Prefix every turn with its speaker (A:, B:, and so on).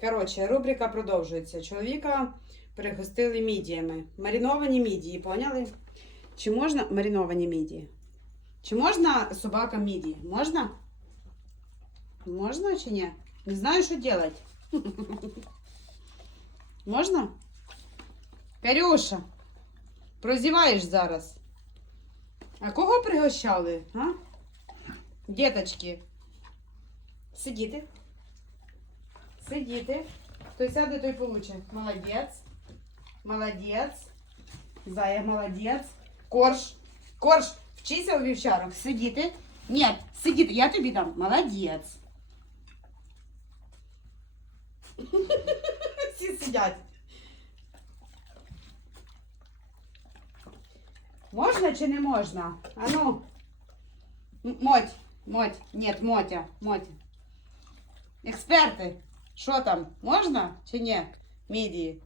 A: Коротше, рубрика продовжується. Чоловіка пригостили мідіями. Мариновані мідії, поняли? Чи можна мариновані мідії? Чи можна собака мідії? Можна? Можна чи ні? Не знаю, що робити. Можна? Карюша, прозіваєш зараз. А кого пригощали? А? Діточки. Сидіти. Сидіти. Хто сяде, той получить. Молодець. Молодець. Зая, молодець. Корж. Корж, вчися у вівчарок. Сидіти. Ні, сидіти. Я тобі дам. Молодець. Всі сидять. Можна чи не можна? А ну. Моть, моть, нет, Мотя, Мотя. Експерти, що там, можна чи ні? Мідії.